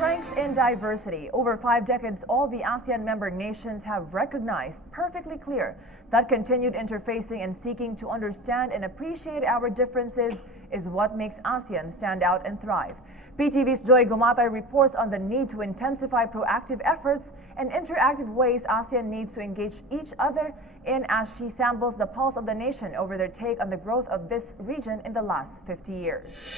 Strength in diversity. Over 5 decades, all the ASEAN member nations have recognized perfectly clear that continued interfacing and seeking to understand and appreciate our differences is what makes ASEAN stand out and thrive. PTV's Joy Gumatay reports on the need to intensify proactive efforts and interactive ways ASEAN needs to engage each other in as she samples the pulse of the nation over their take on the growth of this region in the last 50 years.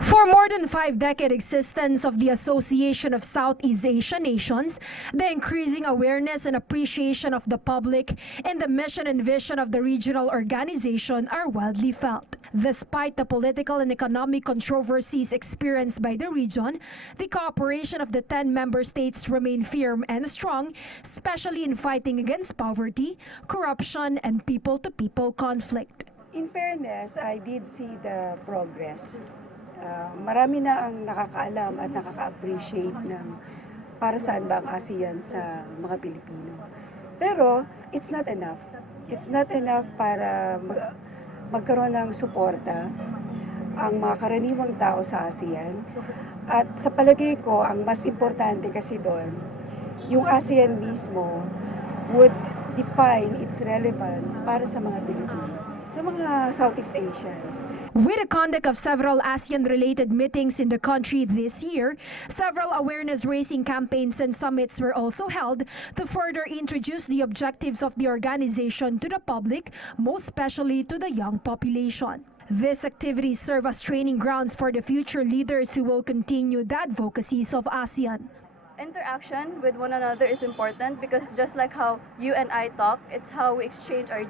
For more than 5-decade existence of the Association of Southeast Asian Nations, the increasing awareness and appreciation of the public and the mission and vision of the regional organization are widely felt. Despite the political and economic controversies experienced by the region, the cooperation of the 10 member states remain firm and strong, especially in fighting against poverty, corruption, and people-to-people conflict. In fairness, I did see the progress. Marami na ang nakakaalam at nakaka-appreciate ng para saan ba ang ASEAN sa mga Pilipino. Pero it's not enough. It's not enough para magkaroon ng suporta ang mga karaniwang tao sa ASEAN. At sa palagay ko, ang mas importante kasi doon, yung ASEAN mismo would define its relevance para sa mga Pilipino, sa mga Southeast Asians. With the conduct of several ASEAN-related meetings in the country this year, several awareness-raising campaigns and summits were also held to further introduce the objectives of the organization to the public, most especially to the young population. These activities serve as training grounds for the future leaders who will continue the advocacies of ASEAN. Interaction with one another is important because just like how you and I talk, it's how we exchange our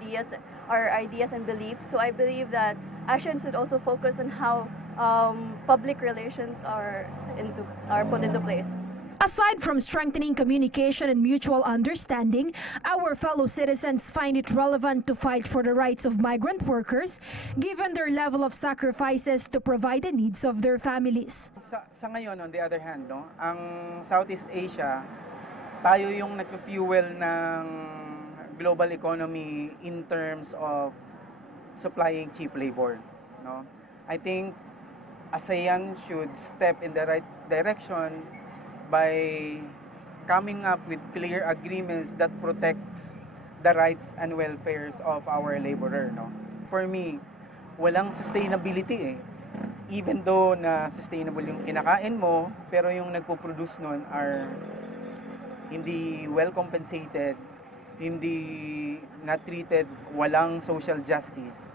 ideas and beliefs. So I believe that ASEAN should also focus on how public relations are put into place. Aside from strengthening communication and mutual understanding, our fellow citizens find it relevant to fight for the rights of migrant workers, given their level of sacrifices to provide the needs of their families. Sa ngayon, on the other hand, ang Southeast Asia, tayo yung nag-fuel ng global economy in terms of supplying cheap labor. I think ASEAN should step in the right direction by coming up with clear agreements that protects the rights and welfares of our laborer. For me, walang sustainability Even though na sustainable yung kinakain mo, pero yung nagpo-produce nun are hindi well compensated, hindi not treated, walang social justice.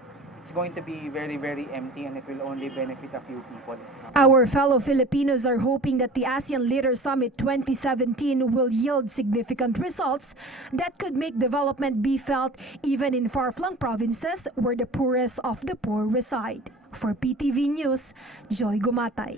It's going to be very, very empty and it will only benefit a few people. Our fellow Filipinos are hoping that the ASEAN Leaders Summit 2017 will yield significant results that could make development be felt even in far-flung provinces where the poorest of the poor reside. For PTV News, Joy Gumatay.